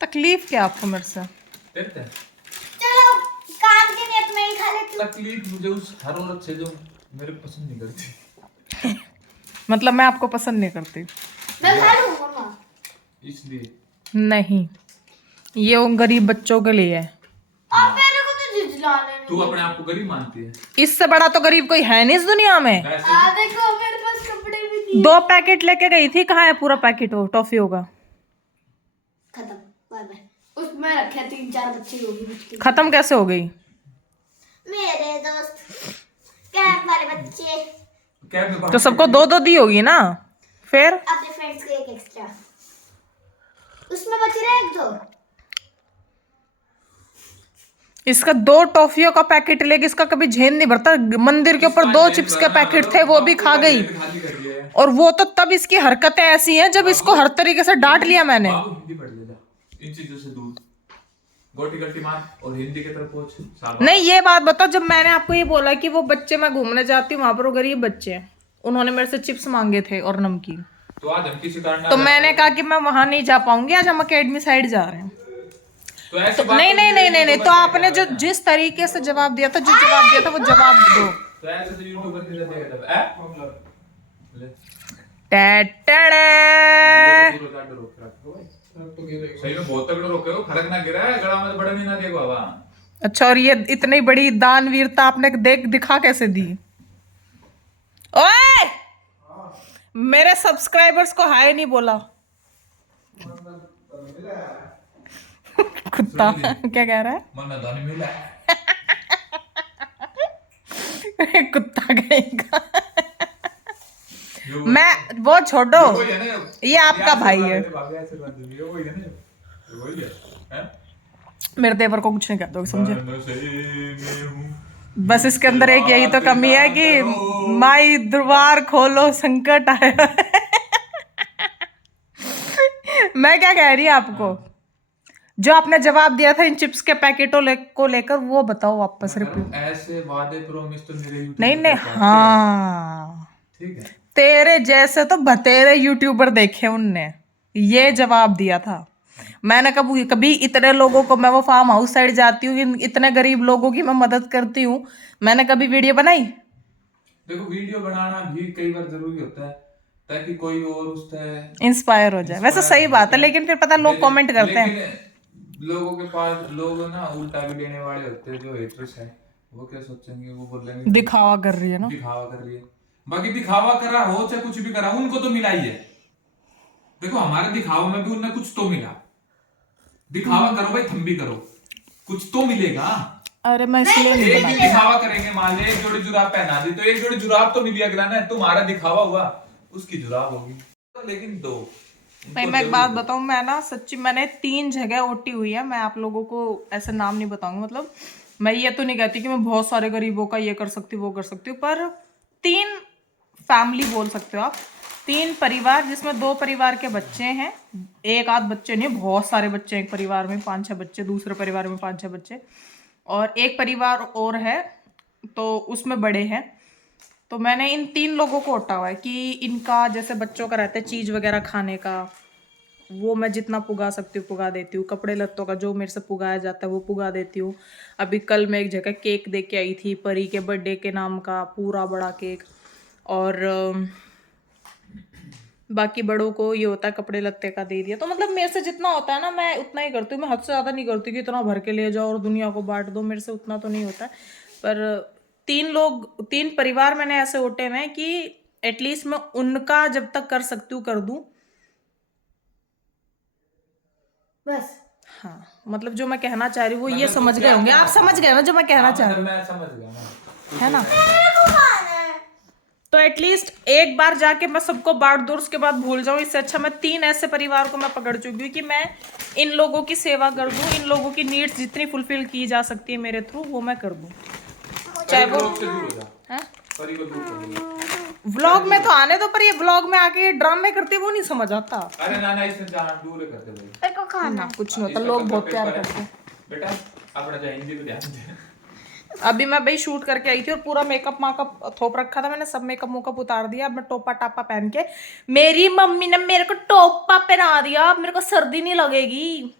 तकलीफ क्या आपको मेरे से? देखते हैं। चलो काम के नियत में ही खा लेती हूँ। तकलीफ मुझे उस हर औरत से जो मेरे पसंद नहीं करती। मतलब मैं आपको पसंद नहीं करती? मैं खा लूंगा मम्मा। इसलिए नहीं, ये उन गरीब बच्चों के लिए है। अब मेरे को तो झिझलाने तू अपने आप को गरीब मानती है। इससे बड़ा तो गरीब कोई है नहीं इस दुनिया में। वैसे भी देखो मेरे पास कपड़े भी नहीं। 2 पैकेट लेके गई थी, कहाँ है पूरा पैकेट वो टॉफियों का? खत्म। Bye bye. उसमें रखे 3-4 बच्चे होगी मुझके। खत्म कैसे हो गई? मेरे दोस्त कैंप वाले बच्चे कैब में तो सबको 2-2 दी होगी ना फिर? अपने फ्रेंड्स को एक एक्स्ट्रा। उसमें बच रहे 1-2। इसका 2 टॉफियों का पैकेट लेके इसका कभी झेल नहीं भरता। मंदिर के ऊपर 2 चिप्स के पैकेट थे, वो भी खा गई। खाली कर लिया है। और वो तो तब इसकी हरकतें ऐसी हैं जब इसको हर तरीके से डांट लिया मैंने। बाबू हिंदी पढ़ ले जा, इन चीजों से दूर। गोटी गट्टी मार और हिंदी की तरफ पहुंच। शाबाश। नहीं, ये बात बताओ, जब मैंने आपको ये बोला कि वो बच्चे मैं घूमने जाती हूँ वहां पर वो गरीब बच्चे हैं, उन्होंने मेरे से चिप्स मांगे थे और नमकीन, तो आज हम किसी कारण तो मैंने कहा कि मैं वहां नहीं जा पाऊंगी, आज हम अकेडमी साइड जा रहे हैं। तो ऐसी तो बात नहीं तो नहीं नहीं मेरे नहीं नहीं, तो यूट्यूबर आपने जो कहेगा। जिस तरीके से जवाब दिया था, जो जवाब दिया था वो जवाब दो। तो ऐसे तो यूट्यूबर नहीं देगा तब ले टैटड़े। पूरा काट रोक रखो भाई। सही में बहुत तगड़ा रोके हो, फर्क ना गिरा है गला में बड़ा नहीं ना देखो बाबा। अच्छा, और ये इतनी बड़ी दानवीरता आपने दिखा कैसे दी? ओए, मेरे सब्सक्राइबर्स को हाय नहीं बोला। कुत्ता क्या कह रहा है? मन में धनी मिला कुत्ता कहेगा। जो मैं वो छोड़ो, वही है ना, ये आपका भाई है। भाभी आशीर्वाद दूंगी, वही है ना, वही है हैं? मेरे देवर को कुछ नहीं कहते हो, समझे? मैं सही में हूँ। बस इसके अंदर एक यही तो कमी है कि माई द्वार खोलो संकट आया। मैं क्या कह रही हूँ आपको, जो आपने जवाब दिया था इन चिप्स के पैकेटों को लेकर, वो बताओ वापस रिपीट। ऐसे वादे प्रॉमिस तो मेरे यूट्यूब नहीं नहीं, हाँ, ठीक है। तेरे जैसे तो बतेरे यूट्यूबर देखे उनने, ये जवाब दिया था। मैंने कभी कभी इतने लोगों को, मैं वो फार्म हाउस साइड जाती हूँ, इतने गरीब लोगों की मैं मदद करती हूँ, मैंने कभी वीडियो बनाई? देखो वीडियो बनाना भी कई बार जरूरी होता है ताकि कोई और उससे इंस्पायर हो जाए, वैसे सही बात है, लेकिन फिर पता है, लोग कमेंट करते हैं। लेकिन लोगों के पास लोग ना उल्टा भी लेने वाले होते हैं, जो हेटर्स है वो क्या सोचेंगे, वो बोलेंगे दिखावा कर रही है ना। दिखावा कर रही है। बाकी दिखावा करा हो चाहे कुछ भी करा, उनको तो मिला ही है। देखो हमारे दिखावा में भी उन्हें कुछ तो मिला। दिखावा करो भाई, थम भी करो, कुछ तो मिलेगा। अरे मैं इसलिए नहीं एक बनाई। भी दिखावा करेंगे, मान ले एक जोड़ी जुराब पहना दी तो एक जोड़ी जुराब तो मिली अगला ना, तुम्हारा दिखावा हुआ उसकी जुराब होगी, लेकिन दो। नहीं, मैं एक बात बताऊं, मैं ना सच्ची, मैंने 3 जगह ओटी हुई है, मैं आप लोगों को ऐसे नाम नहीं बताऊंगी, मतलब मैं ये तो नहीं कहती कि मैं बहुत सारे गरीबों का ये कर सकती हूँ वो कर सकती हूँ, पर 3 फैमिली बोल सकते हो आप, 3 परिवार, जिसमें 2 परिवार के बच्चे हैं, एक आध बच्चे नहीं, बहुत सारे बच्चे, एक परिवार में 5-6 बच्चे, दूसरे परिवार में 5-6 बच्चे, और एक परिवार और है तो उसमें बड़े हैं। तो मैंने इन 3 लोगों को ओटा हुआ है कि इनका जैसे बच्चों का रहता है चीज़ वगैरह खाने का, वो मैं जितना पुगा सकती हूँ पुगा देती हूँ, कपड़े लत्तों का जो मेरे से पुगाया जाता है वो पुगा देती हूँ। अभी कल मैं एक जगह केक दे के आई थी, परी के बर्थडे के नाम का पूरा बड़ा केक, और बाकी बड़ों को ये होता है कपड़े लत्ते का दे दिया। तो मतलब मेरे से जितना होता है ना मैं उतना ही करती हूँ, मैं हद से ज़्यादा नहीं करती कि इतना भर के ले जाओ और दुनिया को बांट दो, मेरे से उतना तो नहीं होता है। पर 3 परिवार मैंने ऐसे ओटे हुए हैं कि एटलीस्ट मैं उनका जब तक कर सकती हूँ कर दूँ। बस हाँ, मतलब जो मैं कहना चाह रही हूँ वो ये मतलब समझ तो गए होंगे, क्या- आप समझ गए ना जो मैं कहना चाह रही मैं समझ गया ना, हूँ, है ना? तो एटलीस्ट एक बार जाके मैं सबको बांट दूं, उसके बाद भूल जाऊं, इससे अच्छा मैं 3 ऐसे परिवार को मैं पकड़ चुकी हूँ कि मैं इन लोगों की सेवा कर दूं, इन लोगों की नीड्स जितनी फुलफिल की जा सकती है मेरे थ्रू वो मैं कर दूं, चाहे वो लोग से दूर हो जा, परी को दूर कर दो। व्लॉग में तो आने दो, पर ये व्लॉग में आके ड्रामे करते वो नहीं समझ आता। अरे ना ना, इसने जहाँ दूर है करते भाई, मेरे को खाना कुछ नहीं होता, इसका लोग मतलब बहुत प्यार पेपर है। करते हैं। बेटा अपना जो हिंदी पे ध्यान दे। अभी मैं भाई शूट करके आई थी और पूरा मेकअप माकअप थोप रखा था मैंने, सब मेकअप मुकअप उतार दिया, अब मैं टोपा टापा पहन के, मेरी मम्मी ने मेरे को टोपा पहना दिया, अब मेरे को सर्दी नहीं लगेगी।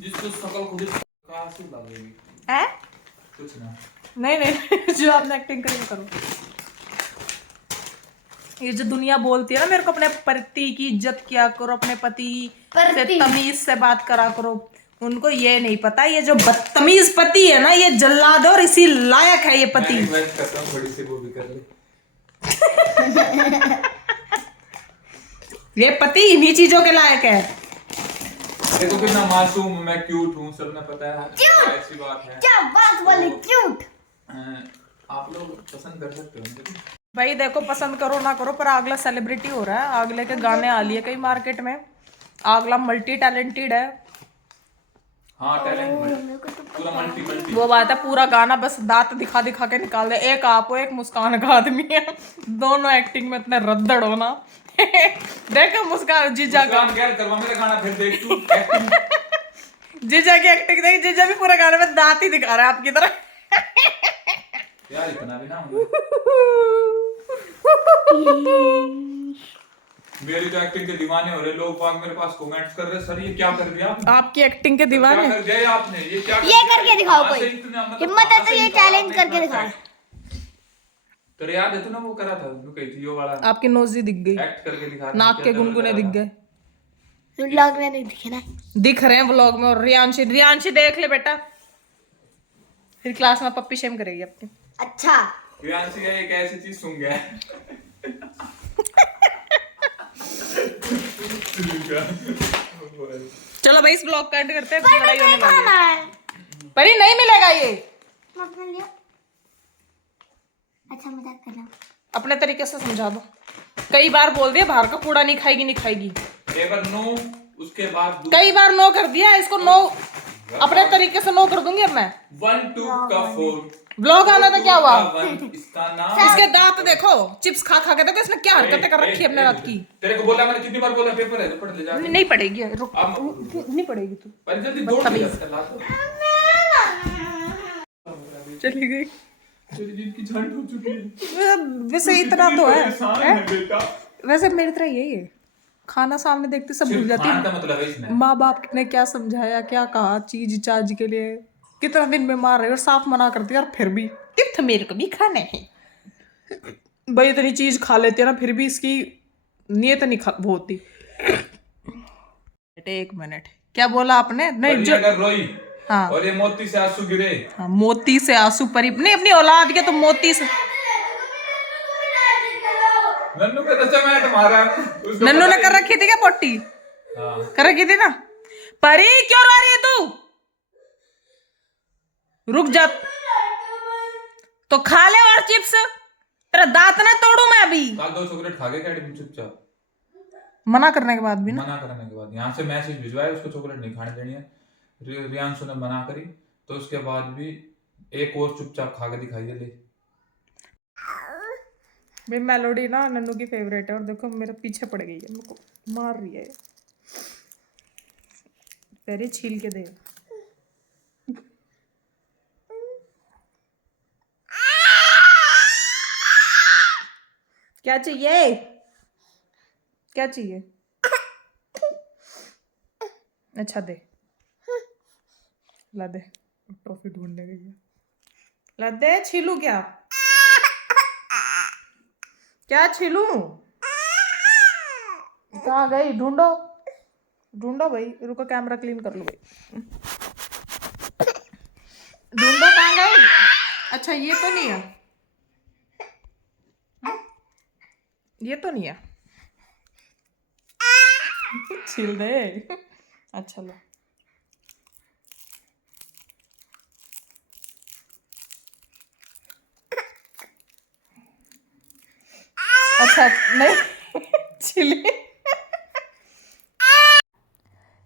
जिसको शकल खुद कहाँ से लगेगी है कुछ ना। नहीं नहीं जो आपने एक्टिंग करी वो करो। ये जो दुनिया बोलती है ना मेरे को अपने पति की इज्जत किया करो, अपने पति से तमीज से बात करा करो, उनको ये नहीं पता ये जो बदतमीज पति है ना ये जल्लाद और इसी लायक है ये पति। मैं रिक्वेस्ट करता हूँ थोड़ी सी वो भी कर ले। ये पति इन्हीं चीजों के लायक है। देखो कितना मासूम हूँ मैं, क्यूट हूँ, सबने पता है, ऐसी बात है। क्या बात वाली क्यूट। आप लोग पसंद कर सकते हो भाई देखो पसंद करो ना करो पर अगला सेलिब्रिटी हो रहा है, अगले के गाने आ लिए कई मार्केट में, अगला मल्टी टैलेंटेड है। हाँ टैलेंट पूरा मल्टी वो बात है पूरा गाना बस दांत दिखा दिखा के निकाल दे। एक आप हो एक मुस्कान का आदमी है, दोनों एक्टिंग में इतने रद्दड़ हो ना। देखो मुस्कान जीजा का करवा मेरा गाना फिर देख तू एक्टिंग। जीजा की एक्टिंग देख, जीजा भी पूरे गाने में दांत ही दिखा रहा है आपकी तरह। यार इतना भी ना मेरी तो एक्टिंग के दीवाने हो रहे लोग बाग मेरे पास कमेंट्स कर रहे सर ये क्या कर दिया आपने? आपकी एक्टिंग के दीवाने क्या कर दिया आपने? ये क्या ये करके दिखाओ कोई हिम्मत है तो ये चैलेंज करके दिखाओ। तेरे याद है तू ना वो करा था तू कही थी वो वाला आपकी नोजी दिख गई, एक्ट करके दिखा नाक के गुनगुने दिख गए, व्लॉग में नहीं दिखे ना, दिख रहे हैं व्लॉग में। और रियांशी देख ले बेटा, फिर क्लास में पप्पी शेम करेगी अपनी। अच्छा रियांशी का एक ऐसी चीज सुन गया चलो भाई इस ब्लॉग का एंड करते हैं, लड़ाई होने वाली खाना है। है पर ये नहीं मिलेगा ये, मत लिया। अच्छा मजाक कर रहा हूं। अपने तरीके से समझा दो। कई बार बोल दिया बाहर का कूड़ा नहीं खाएगी नहीं खाएगी, एवर नो उसके बाद कई बार नो कर दिया, इसको नो अपने तरीके से नो कर दूंगी अब मैं। 1 2 का 4 ब्लॉग आना था क्या हुआ? इसका नाम इसके दांत देखो, चिप्स खा खा के देखो इसने क्या हरकतें कर रखी है अपने रात की। तेरे को बोला मैंने कितनी बार बोला पेपर है तो पढ़ ले जा। नहीं पड़ेगी, रुक अब नहीं पड़ेगी तू, पर जल्दी दौड़ ले ला तो चली गई। तेरी जीत की झंड हो चुकी है वैसे इतना तो है, है बेटा। वैसे मेरी तरह यही है, खाना सामने देखते सब भूल जाती खान का है। मतलब है इसमें माँ बाप ने क्या समझाया क्या कहा चीज चार्ज के लिए, कितना दिन में मार रहे और साफ मना करती है, और फिर भी तीर्थ मेरे को भी खाने हैं। भाई इतनी चीज खा लेती है ना फिर भी इसकी नीयत नहीं वो होती। बेटे एक मिनट, क्या बोला आपने? नहीं जो अगर रोई हाँ और ये मोती से आंसू गिरे हाँ मोती से आंसू परी नहीं अपनी औलाद के तो मोती से। नन्नू का तो चमेट मारा उसको नन्नू ने पता कर रखी थी क्या पोटी? हाँ कर रखी थी ना। परी क्यों रो रही है तू? रुक जा तो खा ले और चिप्स, तेरा दांत ना तोड़ू मैं अभी। काल 2 चॉकलेट खा गए क्या चुपचाप मना करने के बाद भी ना। मना करने के बाद यहाँ से मैसेज भिजवाया उसको चॉकलेट नहीं खाने देनी है। रियांशु ने मना करी तो उसके बाद भी एक और चुपचाप खा के दिखाई ले। भाई मेलोडी ना नन्नू की फेवरेट है और देखो मेरे पीछे पड़ गई है, मेरे को मार रही है। तेरे छील के दे। क्या चाहिए? क्या चाहिए? अच्छा दे, ला दे, टॉफी ढूंढने गई है, ला दे। छीलू क्या? क्या छीलू? कहाँ गई? ढूंढो ढूंढो भाई, रुको कैमरा क्लीन कर लो भाई, ढूंढो कहाँ गई। अच्छा ये तो नहीं है, ये तो नहीं है, छील दे। अच्छा लो, अच्छा नहीं छिली।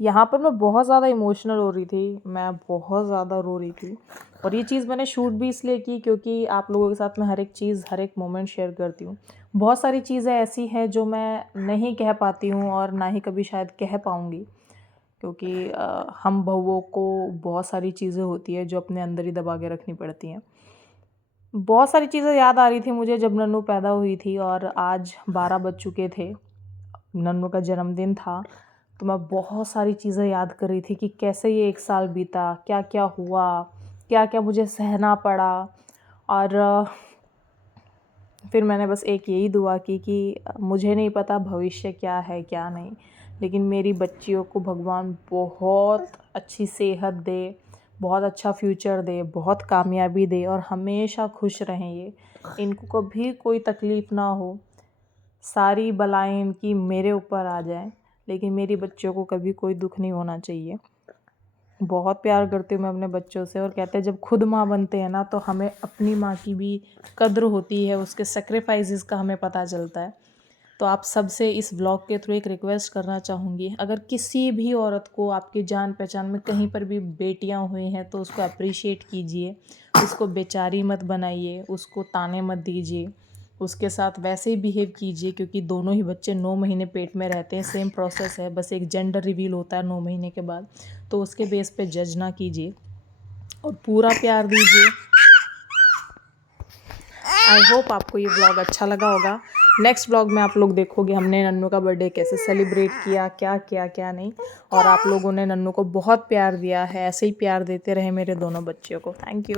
यहाँ पर मैं बहुत ज़्यादा इमोशनल हो रही थी, मैं बहुत ज़्यादा रो रही थी, और ये चीज़ मैंने शूट भी इसलिए की क्योंकि आप लोगों के साथ मैं हर एक चीज़ हर एक मोमेंट शेयर करती हूँ। बहुत सारी चीज़ें ऐसी हैं जो मैं नहीं कह पाती हूँ और ना ही कभी शायद कह पाऊँगी, क्योंकि हम बहुओं को बहुत सारी चीज़ें होती है जो अपने अंदर ही दबा के रखनी पड़ती हैं। बहुत सारी चीज़ें याद आ रही थी मुझे जब नन्नू पैदा हुई थी, और आज 12 बज चुके थे, नन्नू का जन्मदिन था। तो मैं बहुत सारी चीज़ें याद कर रही थी कि कैसे ये 1 साल बीता, क्या क्या हुआ, क्या क्या मुझे सहना पड़ा। और फिर मैंने बस एक यही दुआ की कि मुझे नहीं पता भविष्य क्या है क्या नहीं, लेकिन मेरी बच्चियों को भगवान बहुत अच्छी सेहत दे, बहुत अच्छा फ्यूचर दे, बहुत कामयाबी दे और हमेशा खुश रहें ये, इनको कभी कोई तकलीफ़ ना हो। सारी बलाएं इनकी मेरे ऊपर आ जाएं, लेकिन मेरी बच्चियों को कभी कोई दुख नहीं होना चाहिए। बहुत प्यार करती हूँ मैं अपने बच्चों से, और कहते हैं जब खुद माँ बनते हैं ना तो हमें अपनी माँ की भी कद्र होती है, उसके सेक्रीफाइसेस का हमें पता चलता है। तो आप सबसे इस व्लॉग के थ्रू एक रिक्वेस्ट करना चाहूँगी, अगर किसी भी औरत को आपकी जान पहचान में कहीं पर भी बेटियाँ हुई हैं तो उसको अप्रिशिएट कीजिए, उसको बेचारी मत बनाइए, उसको ताने मत दीजिए, उसके साथ वैसे ही बिहेव कीजिए, क्योंकि दोनों ही बच्चे 9 महीने पेट में रहते हैं, सेम प्रोसेस है, बस एक जेंडर रिवील होता है 9 महीने के बाद। तो उसके बेस पे जज ना कीजिए और पूरा प्यार दीजिए। आई होप आपको ये व्लॉग अच्छा लगा होगा। नेक्स्ट व्लॉग में आप लोग देखोगे हमने नन्नू का बर्थडे कैसे सेलिब्रेट किया, क्या किया क्या नहीं, और आप लोगों ने नन्नू को बहुत प्यार दिया है, ऐसे ही प्यार देते रहे मेरे दोनों बच्चियों को। Thank you.